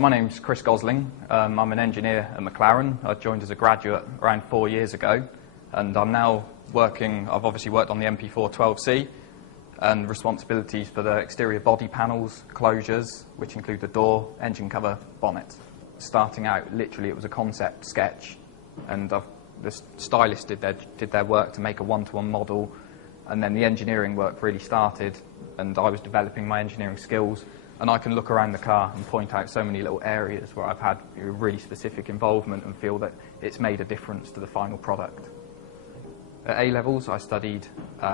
My name's Chris Gosling. I'm an engineer at McLaren. I joined as a graduate around 4 years ago, and I'm now I've obviously worked on the MP4 12C and responsibilities for the exterior body panels, closures, which include the door, engine cover, bonnet. Starting out, literally it was a concept sketch, and the stylists did their work to make a one-to-one model, and then the engineering work really started, and I was developing my engineering skills. And I can look around the car and point out so many little areas where I've had really specific involvement and feel that it's made a difference to the final product. At A-levels, I studied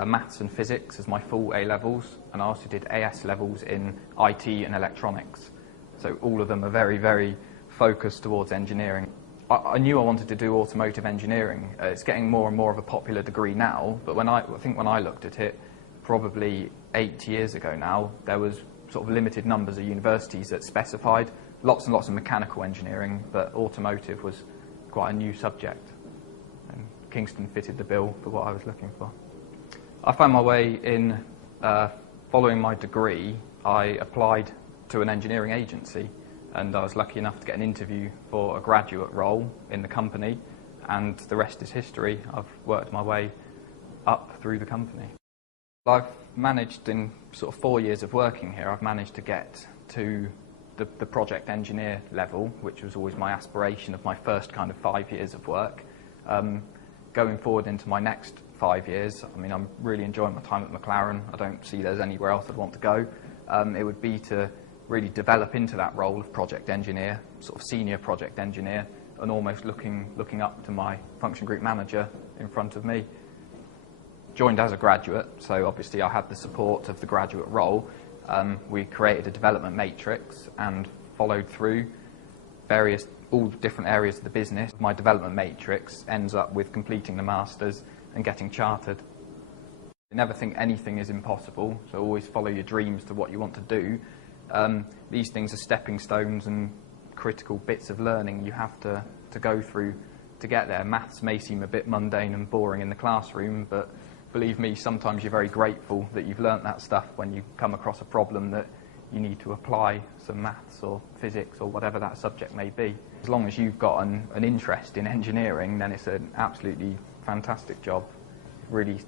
maths and physics as my full A-levels, and I also did AS levels in IT and electronics. So all of them are very, very focused towards engineering. I knew I wanted to do automotive engineering. It's getting more and more of a popular degree now, but I think when I looked at it, probably 8 years ago now, there was sort of limited numbers of universities that specified lots and lots of mechanical engineering, but automotive was quite a new subject, and Kingston fitted the bill for what I was looking for. I found my way in, following my degree, I applied to an engineering agency, and I was lucky enough to get an interview for a graduate role in the company, and the rest is history. I've worked my way up through the company. I've managed, in sort of 4 years of working here, I've managed to get to the project engineer level, which was always my aspiration of my first kind of 5 years of work. Going forward into my next 5 years, I mean, I'm really enjoying my time at McLaren. I don't see there's anywhere else I'd want to go. It would be to really develop into that role of project engineer, sort of senior project engineer, and almost looking up to my function group manager in front of me. Joined as a graduate, so obviously I had the support of the graduate role. We created a development matrix and followed through all different areas of the business. My development matrix ends up with completing the masters and getting chartered. You never think anything is impossible, so always follow your dreams to what you want to do. These things are stepping stones and critical bits of learning you have to go through to get there. Maths may seem a bit mundane and boring in the classroom, but believe me, sometimes you're very grateful that you've learnt that stuff when you come across a problem that you need to apply some maths or physics or whatever that subject may be. As long as you've got an interest in engineering, then it's an absolutely fantastic job. Really,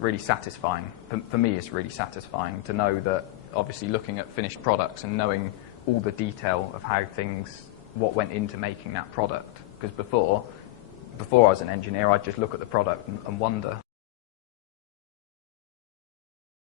really satisfying. For me, it's really satisfying to know that, obviously looking at finished products and knowing all the detail of what went into making that product. Because before I was an engineer, I'd just look at the product and wonder.